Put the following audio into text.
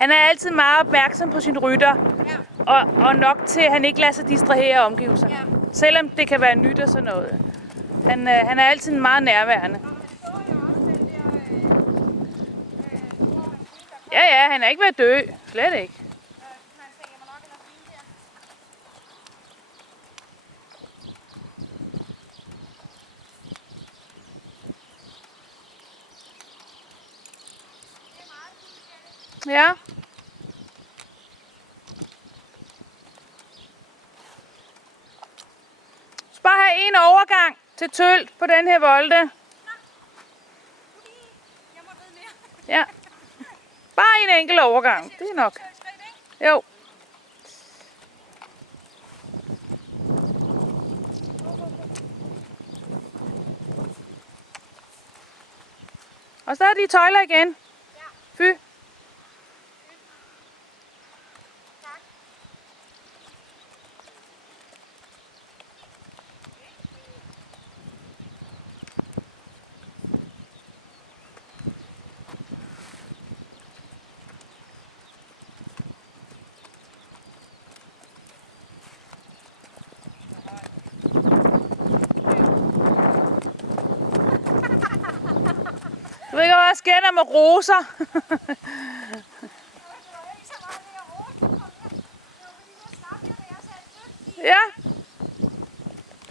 Han er altid meget opmærksom på sin rytter, Ja. og nok til, at han ikke lader sig distrahere af omgivelserne. Ja. Selvom det kan være nyt og sådan noget. Han er altid meget nærværende. Og han så jo også den der hvor Ja, han er ikke ved at dø. Slet ikke. man tænker, jeg må nok ellers blive her. Det er meget fint, ja. Ja. Så bare have en overgang til Tölt på den her volte. Jeg må vide mere. Ja. Bare en enkelt overgang. Det er nok. Skridt, ikke? Jo. Og så er de tøjler igen. Ja. Fy. Tak. Du ved ikke, hvad der sker der med roser.